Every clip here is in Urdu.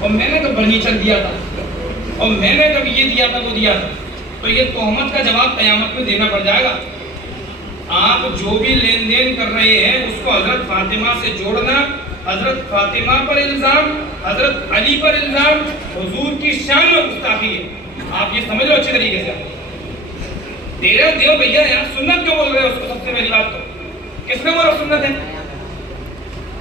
اور میں نے تو فرنیچر دیا تھا، اور میں نے کبھی یہ دیا تھا وہ دیا تھا، تو یہ تہمت کا جواب قیامت میں دینا پڑ جائے گا۔ آپ جو بھی لین دین کر رہے ہیں اس کو حضرت فاطمہ سے جوڑنا، حضرت فاطمہ پر الزام، حضرت علی پر الزام، حضور کی شان میں گستاخی ہے۔ آپ یہ سمجھ لو اچھے طریقے سے، تیرے دیو بھیا یار سنت کیوں بول رہے ہو اس کو؟ سب سے پہلی بات تو کس نے بولا سنت ہے؟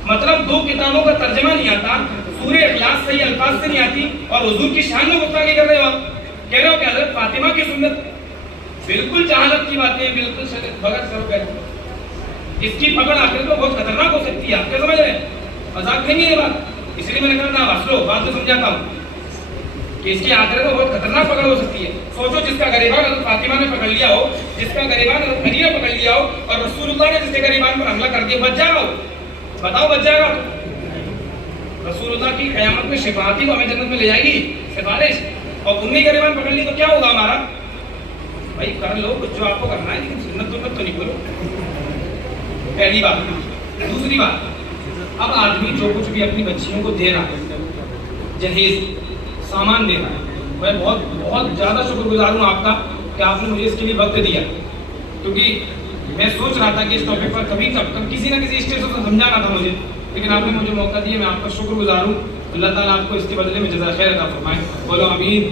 مطلب دو کتابوں کا ترجمہ نہیں آتا، سورہ اخلاص صحیح الفاظ سے نہیں آتی، اور حضور کی شان میں گستاخی کر رہے ہو آپ، کہہ رہے ہو کہ حضرت فاطمہ کی سنت، بالکل جہالت کی باتیں، بالکل بغیر سر پہ۔ اس کی پکڑ آخر تو بہت خطرناک ہو سکتی ہے، آپ کیا سمجھ رہے ہیں؟ مذاق نہیں ہے یہ بات، اس لیے میں نے کہا نا واسلو بات تو سمجھاتا ہوں کہ اس کی آخر تو بہت خطرناک پکڑ ہو سکتی ہے۔ سوچو جس کا گریبان حضرت فاطمہ نے پکڑ لیا ہو، جس کا گریبان حضرت علی نے پکڑ لیا ہو، اور رسول اللہ نے جس کے گریبان پر حملہ کر دیا، بچ جائے گا؟ بتاؤ بچ جائے گا؟ رسول اللہ کی قیامت میں شفاعت ہی تو ہمیں جنت میں لے جائے گی، سفارش، اور انہی گریبان پکڑ لی تو کیا ہوگا ہمارا؟ بھائی کر لو کچھ جو آپ کو کرنا ہے، لیکن سنت تو نہیں کرو، پہلی بات۔ دوسری بات، اب آدمی جو کچھ بھی اپنی بچیوں کو دے رہا ہے، جہیز سامان دے رہا ہے، میں بہت بہت زیادہ شکر گزار ہوں آپ کا کہ آپ نے مجھے اس کے لیے وقت دیا، کیونکہ میں سوچ رہا تھا کہ اس ٹاپک پر کبھی کسی نہ کسی اسٹیج سے سمجھانا تھا مجھے، لیکن آپ نے مجھے موقع دیا، میں آپ کا شکر گزار ہوں۔ اللہ تعالیٰ آپ کو اس کے بدلے میں جزائے خیر عطا فرمائے، بولو آمین۔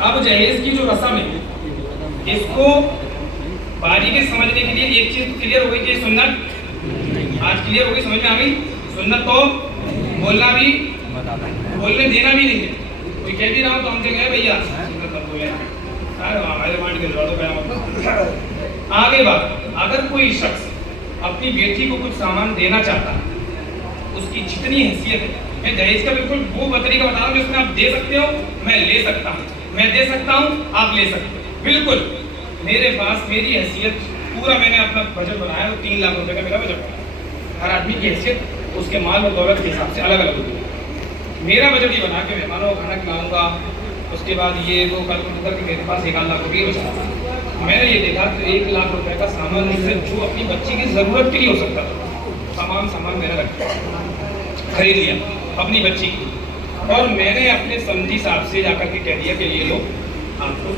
اب جہیز کی جو رسم ہے، اس کو باریکی سمجھنے کے لیے ایک چیز کلیئر ہو گئی کہ سنت آج کلیئر ہو گئی، سمجھ میں آ گئی؟ سنت تو بولنا بھی، بولنے دینا بھی نہیں ہے۔ کوئی کہہ بھی رہا ہوں تو ہم سے کہے بھیا سنت مت بولے، ہمارے مانڈ کے جواب تو آگے بات، اگر کوئی شخص اپنی بیٹی کو کچھ سامان دینا چاہتا ہے، اس کی جتنی حیثیت ہے، میں جہیز کا بالکل وہ طریقہ بتا رہا ہوں جس میں آپ دے سکتے ہو، میں لے سکتا ہوں، میں دے سکتا ہوں، آپ لے سکتے ہو، بالکل میرے پاس میری حیثیت پورا، میں نے اپنا بجٹ بنایا ہے، 3 لاکھ روپے کا میرا بجٹ بنایا، ہر آدمی کی حیثیت اس کے مال و دولت کے حساب سے الگ الگ ہوتی ہے۔ میرا بجٹ یہ بنا کہ مہمانوں کو کھانا کھلاؤں گا، اس کے بعد یہ وہ کر کے میرے پاس 1 لاکھ روپے بچا۔ میں نے یہ دیکھا کہ 1 لاکھ روپے کا سامان مجھ سے جو اپنی بچی کی ضرورت کے لیے ہو سکتا تھا، تمام سامان میرا خرید لیا اپنی بچی کی، اور میں نے اپنے سمجھی صاحب سے جا کر کے کہہ دیا کہ یہ لو آپ کو